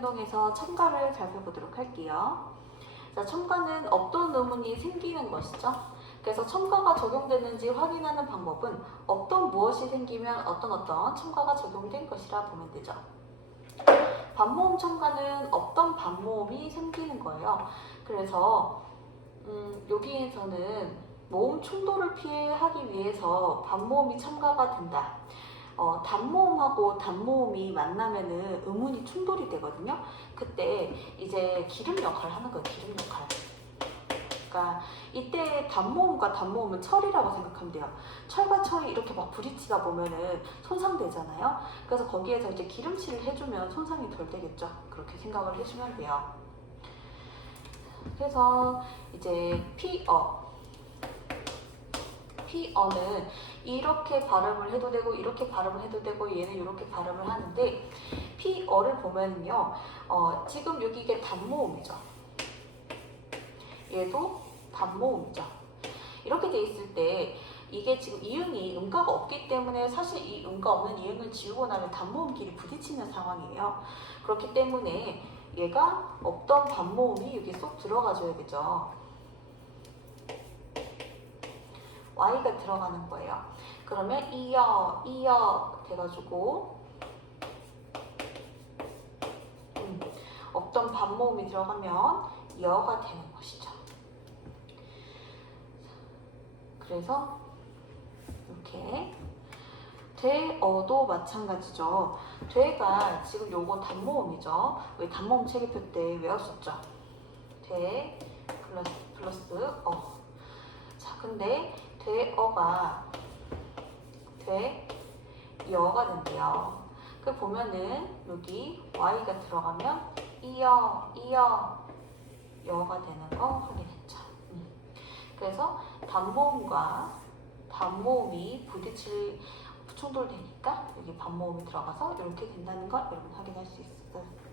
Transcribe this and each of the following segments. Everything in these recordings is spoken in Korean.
변동에서 첨가를 살펴보도록 할게요. 자, 첨가는 없던 의문이 생기는 것이죠. 그래서 첨가가 적용되는지 확인하는 방법은 없던 무엇이 생기면 어떤 첨가가 적용된 것이라 보면 되죠. 반모음 첨가는 없던 반모음이 생기는 거예요. 그래서 여기에서는 모음 충돌을 피하기 위해서 반모음이 첨가가 된다. 단모음하고 단모음이 만나면은 음운이 충돌이 되거든요. 그때 이제 기름 역할을 하는 거예요. 기름 역할. 그러니까 이때 단모음과 단모음은 철이라고 생각하면 돼요. 철과 철이 이렇게 막 부딪히다 보면은 손상되잖아요. 그래서 거기에서 이제 기름칠을 해주면 손상이 덜 되겠죠. 그렇게 생각을 해주면 돼요. 그래서 이제 피어는 이렇게 발음을 해도 되고 이렇게 발음을 해도 되고 얘는 이렇게 발음을 하는데 피어를 보면요, 지금 여기 이게 단모음이죠. 얘도 단모음이죠. 이렇게 돼 있을 때 이게 지금 이응이 음가가 없기 때문에 사실 이 음가 없는 이응을 지우고 나면 단모음끼리 부딪히는 상황이에요. 그렇기 때문에 얘가 없던 반모음이 여기 쏙 들어가줘야 되죠. Y가 들어가는 거예요. 그러면 이어 돼가지고 없던 반모음이 들어가면 여가 되는 것이죠. 그래서 이렇게 되어도 마찬가지죠. 되가 지금 요거 단모음이죠. 왜 단모음 체계표 때 외웠었죠? 되 플러스 어. 자, 근데 되어가 되여가 된대요. 그 보면은 여기 Y가 들어가면 이어 여가 되는 거 확인했죠. 그래서 단모음과 단모음이 충돌되니까 여기 반모음이 들어가서 이렇게 된다는 걸 여러분 확인할 수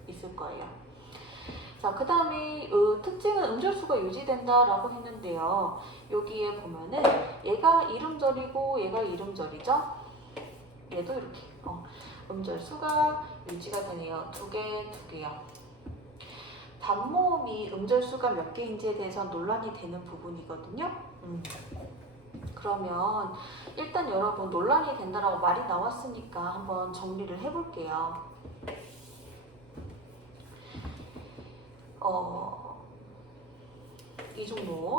있을 거예요. 자, 그 다음에 특징은 음절수가 유지된다라고 했는데요. 여기에 보면은 얘가 이름절이고 얘가 이름절이죠. 얘도 이렇게 음절수가 유지가 되네요. 두 개요. 단모음이 음절수가 몇 개인지에 대해서 논란이 되는 부분이거든요. 그러면 일단 여러분 논란이 된다라고 말이 나왔으니까 한번 정리를 해볼게요. 이중모음,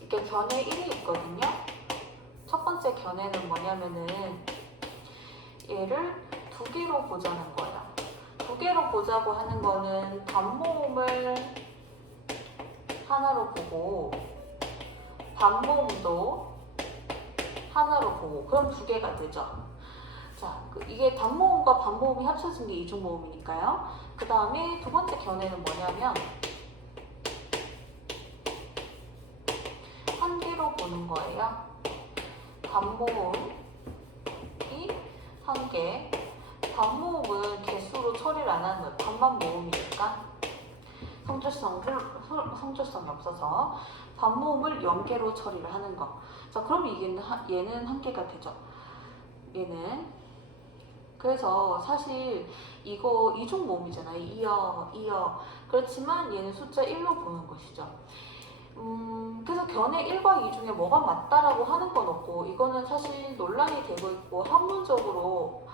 이렇게 견해 1이 있거든요. 첫 번째 견해는 뭐냐면은 얘를 두 개로 보자는 거예요. 두 개로 보자고 하는 거는 단모음을 하나로 보고 반모음도 하나로 보고 그럼 두 개가 되죠. 자, 이게 단모음과 반모음이 합쳐진 게 이중모음이니까요. 그 다음에 두 번째 견해는 뭐냐면 한 개로 보는 거예요. 단모음이 한 개. 단모음은 개수로 처리를 안 하는 거예요. 반만 모음이니까 성질성이 없어서 반모음을 0개로 처리를 하는 거. 자, 그럼 얘는 한 개가 되죠. 얘는. 그래서 사실 이거 이중모음이잖아요. 이어. 그렇지만 얘는 숫자 1로 보는 것이죠. 그래서 견해 1과 2 중에 뭐가 맞다라고 하는 건 없고 이거는 사실 논란이 되고 있고 학문적으로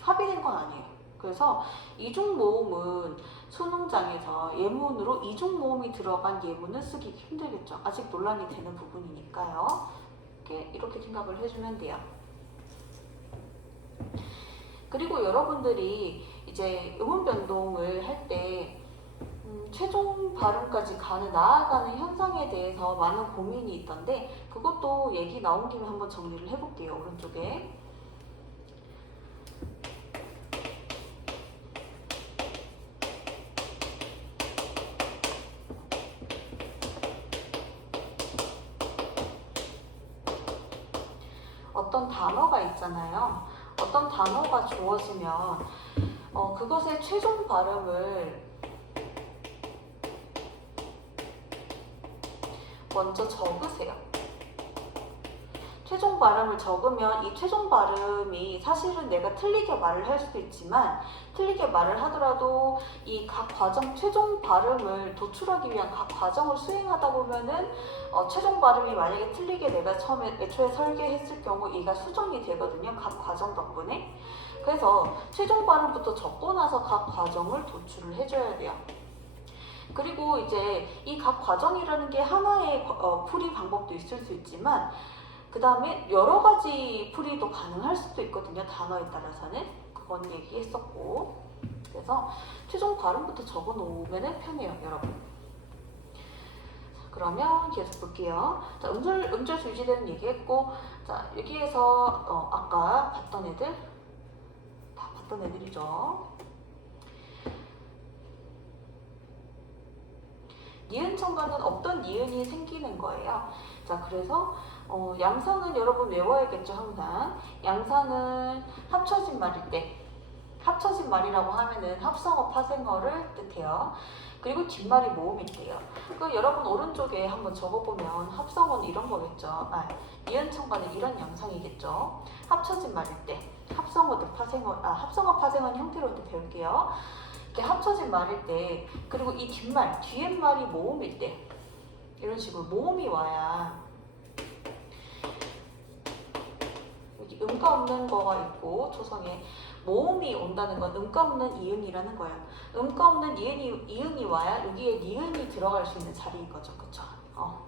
합의된 건 아니에요. 그래서 이중모음은 수능장에서 예문으로 이중모음이 들어간 예문은 쓰기 힘들겠죠. 아직 논란이 되는 부분이니까요. 이렇게 생각을 해주면 돼요. 그리고 여러분들이 이제 음운 변동을 할 때 최종 발음까지 나아가는 현상에 대해서 많은 고민이 있던데 그것도 얘기 나온 김에 한번 정리를 해볼게요. 오른쪽에. 어떤 단어가 있잖아요. 어떤 단어가 주어지면 그것의 최종 발음을 먼저 적으세요. 최종 발음을 적으면 이 최종 발음이 사실은 내가 틀리게 말을 할 수도 있지만 틀리게 말을 하더라도 이 각 과정 최종 발음을 도출하기 위한 각 과정을 수행하다 보면은 최종 발음이 만약에 틀리게 내가 애초에 설계했을 경우 얘가 수정이 되거든요. 각 과정 덕분에. 그래서 최종 발음부터 적고 나서 각 과정을 도출을 해줘야 돼요. 그리고 이제 이 각 과정이라는 게 하나의 풀이 방법도 있을 수 있지만 그 다음에 여러 가지 풀이도 가능할 수도 있거든요. 단어에 따라서는. 그건 얘기했었고. 그래서 최종 발음부터 적어 놓으면 편해요, 여러분. 자, 그러면 계속 볼게요. 자, 음절 유지되는 얘기했고, 자, 여기에서 아까 봤던 애들, 다 봤던 애들이죠. 니은 첨가는 없던 니은이 생기는 거예요. 자, 그래서 양상은 여러분 외워야겠죠, 항상. 양상은 합쳐진 말일 때, 합쳐진 말이라고 하면은 합성어, 파생어를 뜻해요. 그리고 뒷말이 모음인데요. 그 여러분 오른쪽에 한번 적어보면 합성어는 이런 거겠죠. 니은 첨가는 이런 양상이겠죠. 합쳐진 말일 때, 합성어도 합성어, 파생어는 형태로 배울게요. 이렇게 합쳐진 말일 때, 그리고 이 뒷말, 뒤에 말이 모음일 때, 이런 식으로 모음이 와야 여기 음가 없는 거가 있고 초성에 모음이 온다는 건 음가 없는 이응이라는 거예요. 음가 없는 이응이 와야 여기에 니은이 들어갈 수 있는 자리인 거죠. 그쵸?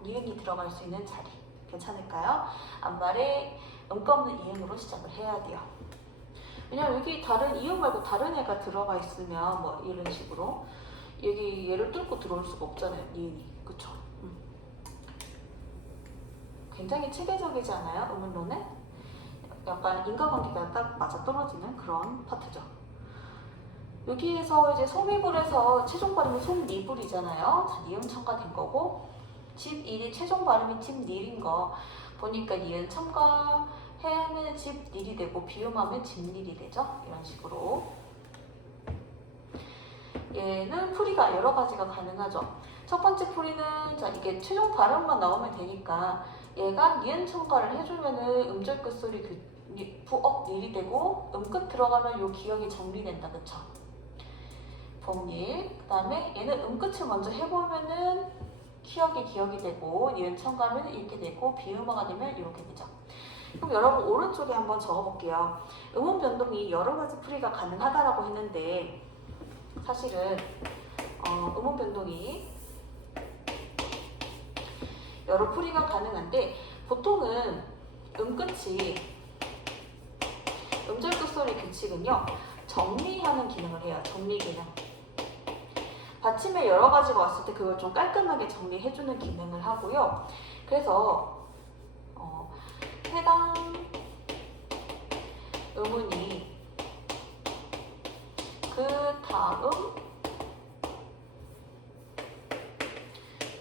니은이 들어갈 수 있는 자리. 괜찮을까요? 앞말에 음가 없는 이응으로 시작을 해야 돼요. 왜냐면 여기 다른 이응 말고 다른 애가 들어가 있으면 뭐 이런 식으로 여기 얘를 뚫고 들어올 수가 없잖아요. 니은이. 그쵸? 굉장히 체계적이지 않아요? 음운론은? 약간 인과관계가 딱 맞아떨어지는 그런 파트죠. 여기에서 이제 소미불에서 최종 발음이 솜니불이잖아요. 자, 니은 첨가된 거고 집일이 최종 발음이 집닐인 거 보니까 니은 첨가하면 집닐이 되고 비음하면 집닐이 되죠. 이런 식으로. 얘는 풀이가 여러 가지가 가능하죠. 첫 번째 풀이는 자 이게 최종 발음만 나오면 되니까 얘가 니은 첨가를 해주면은 음절 끝소리 부억 일이 되고 음끝 들어가면 요 기억이 정리된다. 그쵸? 복일. 그 다음에 얘는 음끝을 먼저 해보면은 기억이 되고 니은 첨가하면 이렇게 되고 비음어가 되면 이렇게 되죠. 그럼 여러분 오른쪽에 한번 적어볼게요. 음운 변동이 여러 가지 풀이가 가능하다라고 했는데 사실은 음운 변동이 여러 풀이가 가능한데 보통은 음끝이 음절 끝소리 규칙은요 정리하는 기능을 해요. 정리 기능. 받침에 여러 가지가 왔을 때 그걸 좀 깔끔하게 정리해주는 기능을 하고요. 그래서 해당 음운이 그 다음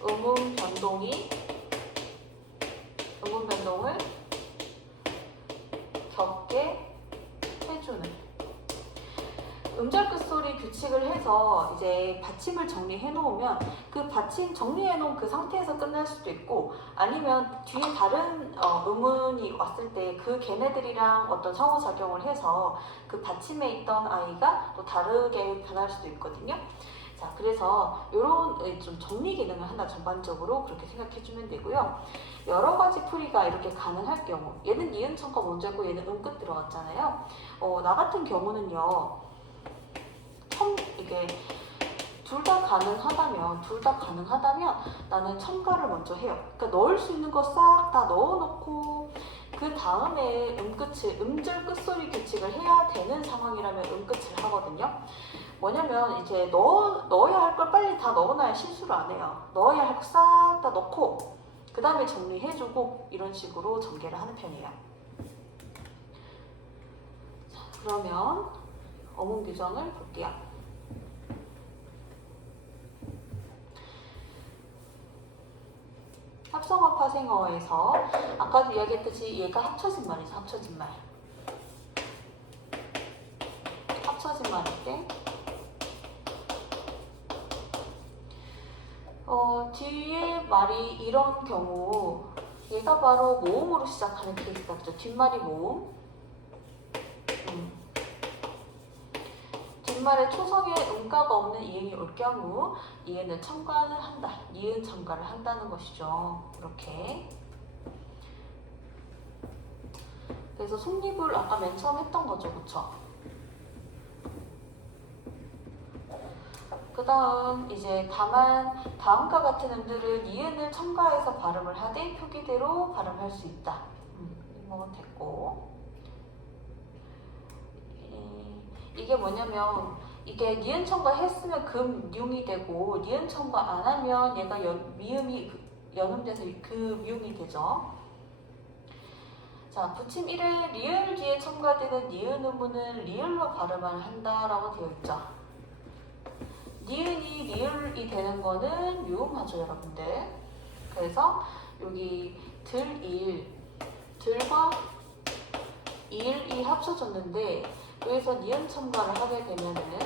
음운 변동을 겪게 해주는 음절 끝소리 규칙을 해서 이제 받침을 정리해 놓으면 그 받침 정리해 놓은 그 상태에서 끝날 수도 있고 아니면 뒤에 다른 음운이 왔을 때 그 걔네들이랑 어떤 상호작용을 해서 그 받침에 있던 아이가 또 다르게 변할 수도 있거든요. 자, 그래서 이런 좀 정리 기능을 하나 전반적으로 그렇게 생각해 주면 되고요. 여러 가지 풀이가 이렇게 가능할 경우 얘는 니은 첨가 먼저고 얘는 음끝 들어갔잖아요. 나 같은 경우는요. 이게 둘 다 가능하다면 나는 첨가를 먼저 해요. 그러니까 넣을 수 있는 거 싹 다 넣어놓고 그 다음에 음절 끝소리 규칙을 해야 되는 상황이라면 음끝을 하거든요. 뭐냐면 이제 넣어야 할 걸 빨리 다 넣어놔야 실수를 안 해요. 넣어야 할 거 싹 다 넣고 그 다음에 정리해주고 이런 식으로 전개를 하는 편이에요. 자, 그러면 어문 규정을 볼게요. 합성어, 파생어에서 아까도 이야기했듯이 얘가 합쳐진 말이죠. 합쳐진 말일 때 뒤에 말이 이런 경우 얘가 바로 모음으로 시작하는 케이스다. 그죠? 뒷말이 모음. 뒷말에 초성에 음가가 없는 이응이 올 경우 이응을 첨가를 한다. 이응 첨가를 한다는 것이죠. 이렇게. 그래서 속립을 아까 맨 처음 했던 거죠. 그쵸? 그 다음 이제 다만 다음과 같은 음들을 니은을 첨가해서 발음을 하되 표기대로 발음할 수 있다. 이건 됐고, 이게 뭐냐면 이게 니은 첨가했으면 금융이 되고 니은 첨가 안 하면 얘가 미음이 연음돼서 금융이 되죠. 자, 부침 1을 리을 뒤에 첨가되는 니은 음문은 리을로 발음을 한다라고 되어 있죠. 니은이 리을이 되는 거는 유음하죠, 여러분들. 그래서 여기 들과 일이 합쳐졌는데 여기서 니은 첨가를 하게 되면은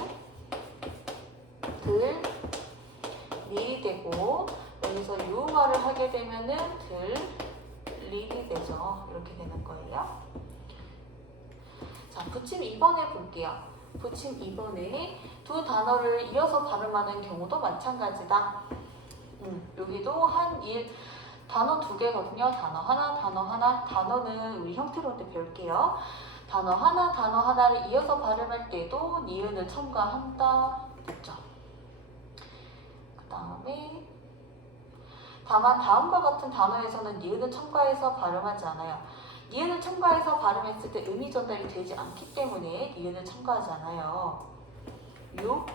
리이 되고, 여기서 유음화를 하게 되면은 리이 되죠. 이렇게 되는 거예요. 자, 부침 2번에 볼게요. 부침 2번에 두 단어를 이어서 발음하는 경우도 마찬가지다. 여기도 단어 두 개거든요. 단어 하나. 단어는 우리 형태로 때 배울게요. 단어 하나를 이어서 발음할 때도 니은을 첨가한다. 됐죠? 그 다음에 다만 다음과 같은 단어에서는 니은을 첨가해서 발음하지 않아요. 니은을 첨가해서 발음했을 때 음이 전달이 되지 않기 때문에 니은을 첨가하지 않아요. 6,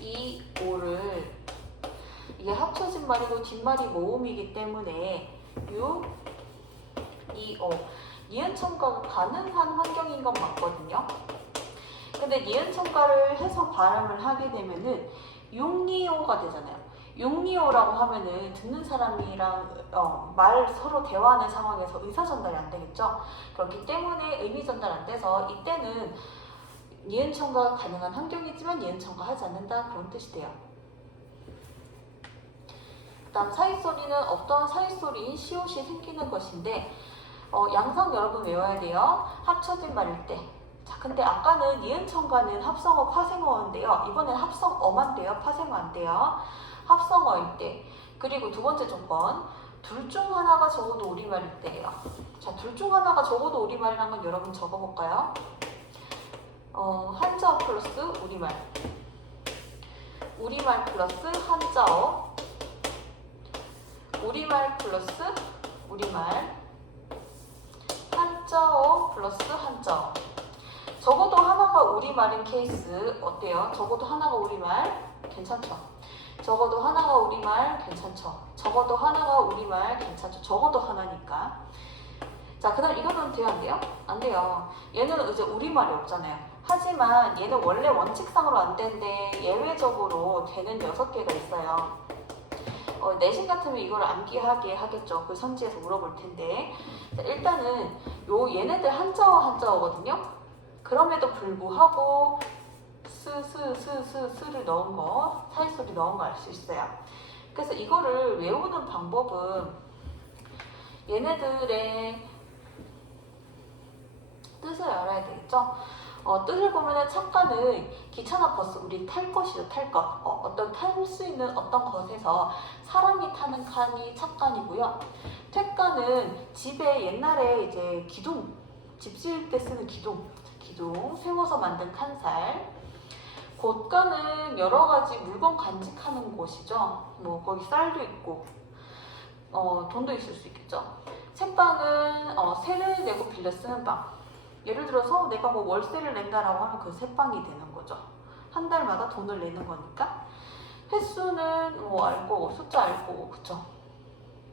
2, 5를 이게 합쳐진 말이고 뒷말이 모음이기 때문에 6, 2, 5 니은 첨가가 가능한 환경인 건 맞거든요. 근데 니은 첨가를 해서 발음을 하게 되면은 6, 2, 5가 되잖아요. 6, 2, 5라고 하면은 듣는 사람이랑 말 서로 대화하는 상황에서 의사 전달이 안 되겠죠. 그렇기 때문에 의미 전달 안 돼서 이때는 니은 첨가가 가능한 환경이지만 니은 첨가하지 않는다, 그런 뜻이 돼요. 그 다음 사이소리는 어떤 사이소리인 시옷이 생기는 것인데 양성 여러분 외워야 돼요. 합쳐진 말일 때. 자, 근데 아까는 니은 첨가는 합성어 파생어인데요. 이번엔 합성어만 돼요. 파생어 안 돼요. 합성어일 때. 그리고 두 번째 조건, 둘 중 하나가 적어도 우리말일 때예요. 자, 둘 중 하나가 적어도 우리말이라는 건 여러분 적어볼까요? 한자어 플러스 우리말, 우리말 플러스 한자어, 우리말 플러스 우리말, 한자어 플러스 한자어. 적어도 하나가 우리말인 케이스 어때요? 적어도 하나가 우리말 괜찮죠? 적어도 하나가 우리말 괜찮죠? 적어도 하나가 우리말 괜찮죠? 적어도 하나니까. 자, 그 다음 이거는 돼요, 안 돼요? 안 돼요. 얘는 이제 우리말이 없잖아요. 하지만 얘는 원래 원칙상으로 안 되는데 예외적으로 되는 6개가 있어요. 내신 같으면 이걸 암기하게 하겠죠. 그 선지에서 물어볼 텐데. 자, 일단은 얘네들 한자어거든요. 그럼에도 불구하고 스를 넣은 거, 사이소리 넣은 거 알 수 있어요. 그래서 이거를 외우는 방법은 얘네들의 뜻을 알아야 되겠죠. 뜻을 보면은 착가는 기차나 버스 우리 탈 것이죠. 탈 것. 어떤 탈 수 있는 어떤 것에서 사람이 타는 칸이 착간이고요. 퇴가는 집에 옛날에 이제 기둥, 집 지을 때 쓰는 기둥 세워서 만든 칸살. 곳간은 여러 가지 물건 간직하는 곳이죠. 뭐 거기 쌀도 있고 돈도 있을 수 있겠죠. 새방은 세를 내고 빌려 쓰는 방. 예를 들어서 내가 뭐 월세를 낸다라고 하면 그 새방이 되는 거죠. 한 달마다 돈을 내는 거니까. 횟수는 뭐 알 거고, 숫자 알 거고, 그쵸?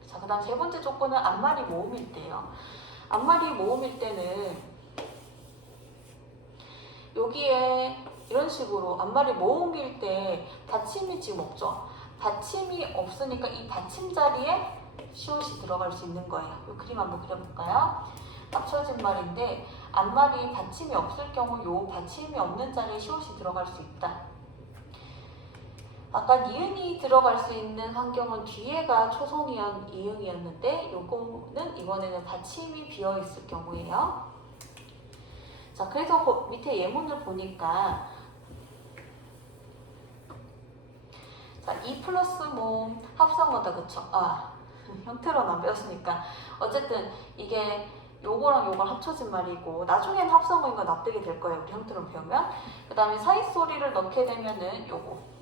자, 그 다음 세 번째 조건은 앞말이 모음일 때예요. 앞말이 모음일 때는 여기에 이런 식으로 앞말이 모음일 때 받침이 지금 없죠. 받침이 없으니까 이 받침 자리에 시옷이 들어갈 수 있는 거예요. 이 그림 한번 그려볼까요? 합쳐진 말인데 앞말이 받침이 없을 경우 요 받침이 없는 자리에 시옷이 들어갈 수 있다. 아까 니은이 들어갈 수 있는 환경은 뒤에가 초성이었 이응이었는데 요거는 이번에는 받침이 비어 있을 경우예요. 자, 그래서 밑에 예문을 보니까 자, 이 플러스 몸 합성어다, 그쵸? 아, 형태로는 안 배웠으니까 어쨌든 이게 요거랑 요걸 합쳐진 말이고 나중엔 합성어인 거 납득이 될 거예요, 우리 형태로 배우면. 그 다음에 사이소리를 넣게 되면은 요거.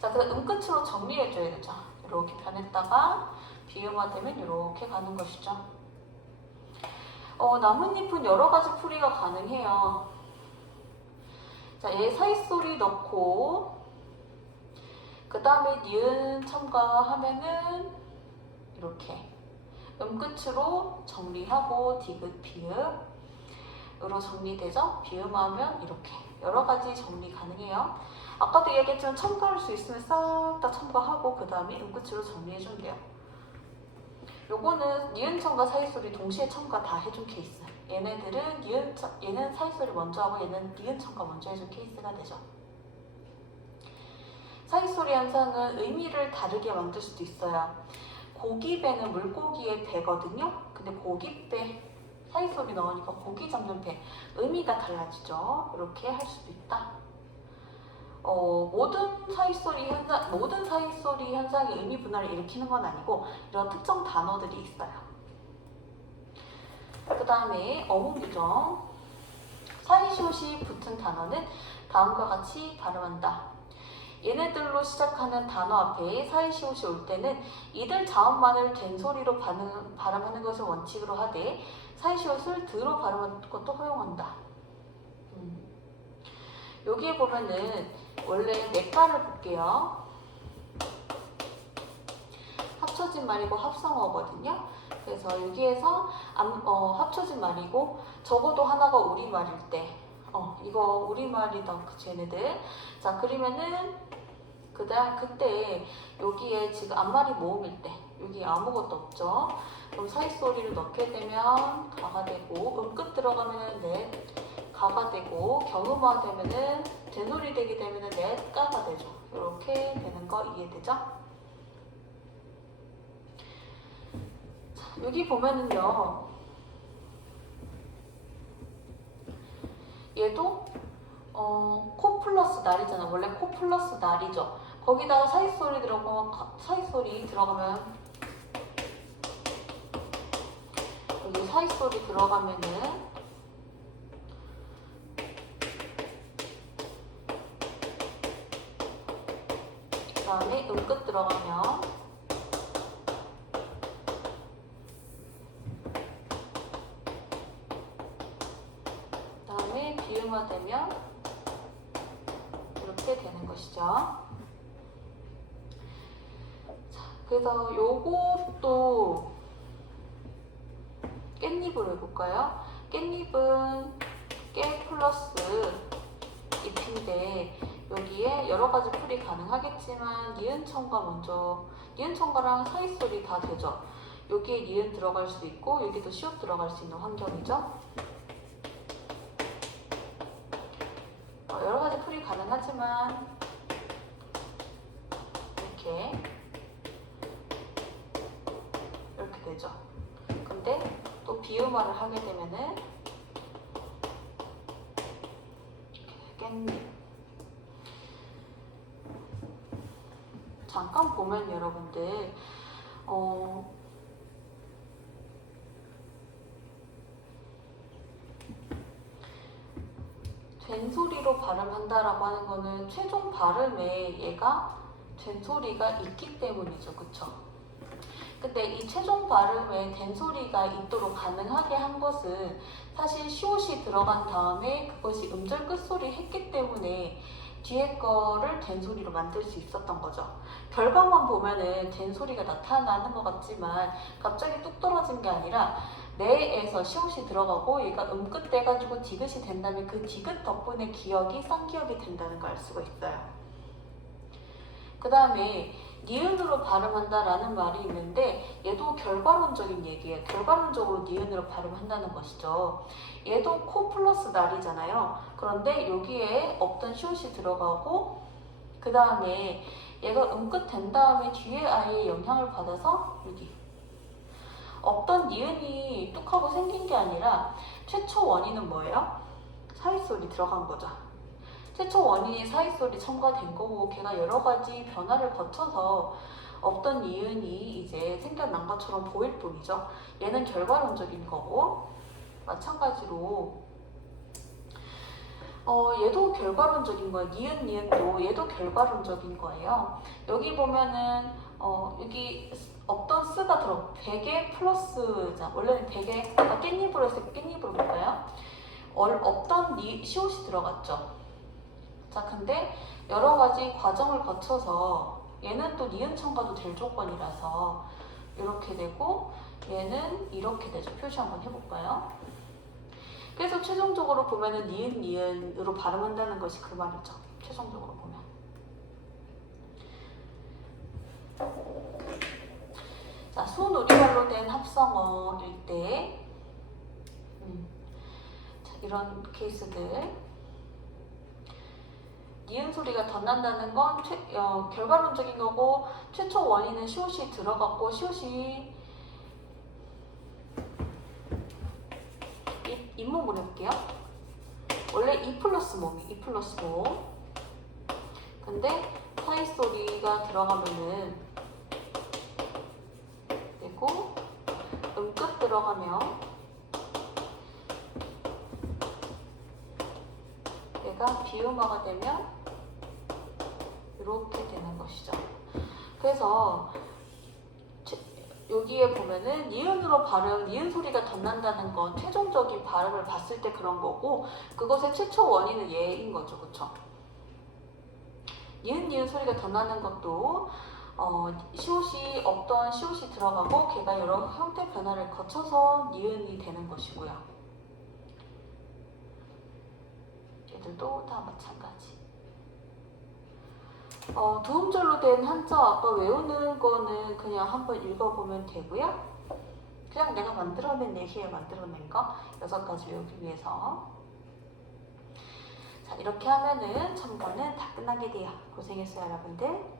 자, 그 음끝으로 정리해줘야 되죠. 이렇게 변했다가 비음화되면 이렇게 가는 것이죠. 나뭇잎은 여러 가지 풀이가 가능해요. 자, 얘 사이소리 넣고 그 다음에 니은 첨가하면은 이렇게 음끝으로 정리하고 디귿 비읍으로 정리되죠. 비음하면 이렇게 여러 가지 정리 가능해요. 아까도 얘기했지만 첨가할 수 있으면 싹 다 첨가하고 그 다음에 음끝으로 정리해주면 돼요. 요거는 니은 첨가 사이소리 동시에 첨가 다 해준 케이스. 얘네들은 얘는 사이소리 먼저 하고 얘는 니은 첨가 먼저 해준 케이스가 되죠. 사이소리 현상은 의미를 다르게 만들 수도 있어요. 고기배는 물고기의 배거든요. 근데 고기배 사이소리 넣으니까 고기 잡는 배 의미가 달라지죠. 이렇게 할 수도 있다. 모든 사이소리 현상이 의미 분할을 일으키는 건 아니고 이런 특정 단어들이 있어요. 그 다음에 어문 규정. 사이시옷이 붙은 단어는 다음과 같이 발음한다. 얘네들로 시작하는 단어 앞에 사이시옷이 올 때는 이들 자음만을 된소리로 발음하는 것을 원칙으로 하되 사이시옷을 드로 발음하는 것도 허용한다. 여기에 보면은 원래 내과를 볼게요. 합쳐진 말이고 합성어거든요. 그래서 여기에서 합쳐진 말이고 적어도 하나가 우리말일 때 이거 우리말이다, 그치, 얘네들. 자, 그러면은 그때 여기에 지금 앞말이 모음일 때 여기 아무것도 없죠. 그럼 사이소리를 넣게 되면 가가 되고 음끝 들어가면은 넷 가가 되고 경음화 되면은 되놀이 되게 되면은 넷 까가 되죠. 이렇게 되는 거 이해되죠? 자, 여기 보면은요. 얘도 코 플러스 날이잖아. 원래 코 플러스 날이죠. 거기다가 사이소리 들어가면 여기 사이소리 들어가면은 그 다음에 음끝 들어가면 그 다음에 비음화 되면 이렇게 되는 것이죠. 그래서 요것도 깻잎으로 해볼까요? 깻잎은 깨 플러스 잎인데 여기에 여러 가지 풀이 가능하겠지만 니은 첨가랑 사이소리 다 되죠. 여기에 니은 들어갈 수 있고 여기도 시옷 들어갈 수 있는 환경이죠. 여러 가지 풀이 가능하지만 이렇게 되죠. 근데 또 비음화를 하게 되면은 깻잎. 잠깐 보면 여러분들 된소리로 발음한다라고 하는 거는 최종 발음에 얘가 된소리가 있기 때문이죠. 그쵸? 근데 이 최종 발음에 된소리가 있도록 가능하게 한 것은 사실 시옷이 들어간 다음에 그것이 음절 끝소리 했기 때문에 뒤에 거를 된소리로 만들 수 있었던 거죠. 결과만 보면은 된소리가 나타나는 것 같지만 갑자기 뚝 떨어진 게 아니라 내에서 시옷이 들어가고 얘가 음끝 돼가지고 디귿이 된다면 그 디귿 덕분에 기억이 쌍기억이 된다는 걸 알 수가 있어요. 그 다음에 니은으로 발음한다라는 말이 있는데 얘도 결과론적인 얘기예요. 결과론적으로 니은으로 발음한다는 것이죠. 얘도 코 플러스 날이잖아요. 그런데 여기에 없던 시옷이 들어가고 그 다음에 얘가 음끝 된 다음에 뒤에 아예 영향을 받아서 여기 없던 니은이 뚝 하고 생긴 게 아니라 최초 원인은 뭐예요? 사이솔이 들어간 거죠. 최초 원인이 사이솔이 첨가된 거고 걔가 여러 가지 변화를 거쳐서 없던 니은이 이제 생겨난 것처럼 보일 뿐이죠. 얘는 결과론적인 거고 마찬가지로 얘도 결과론적인 거예요. 니은도 얘도 결과론적인 거예요. 여기 보면은 여기 없던 스가 들어 베개 플러스 자 원래는 베개 아까 깻잎으로 했을 때 깻잎으로 볼까요? 없던 시옷이 들어갔죠. 자 근데 여러 가지 과정을 거쳐서 얘는 또 니은 첨가도 될 조건이라서 이렇게 되고 얘는 이렇게 되죠. 표시 한번 해볼까요? 그래서 최종적으로 보면은 니은으로 발음한다는 것이 그 말이죠. 최종적으로 보면. 자, 순우리말로 된 합성어일 때 자, 이런 케이스들 니은 소리가 덧난다는 건 결과론적인 거고 최초 원인은 시옷이 들어갔고 시옷이 잇몸으로 해볼게요. 원래 이 플러스 몸이 근데 사이 소리가 들어가면은 되고 음끝 들어가면 얘가 비음화가 되면 이렇게 되는 것이죠. 그래서 여기에 보면은 니은으로 니은 소리가 덧난다는 건 최종적인 발음을 봤을 때 그런 거고 그것의 최초 원인은 얘인 거죠. 그쵸? 니은 소리가 덧나는 것도 시옷이 없던 시옷이 들어가고 걔가 여러 형태 변화를 거쳐서 니은이 되는 것이고요. 얘들도 다 마찬가지. 두 음절로 된 한자 아까 외우는 거는 그냥 한번 읽어보면 되고요. 그냥 내가 만들어낸 얘기에 만들어낸 거 6가지 외우기 위해서. 자, 이렇게 하면은 첨가는 다 끝나게 돼요. 고생했어요, 여러분들.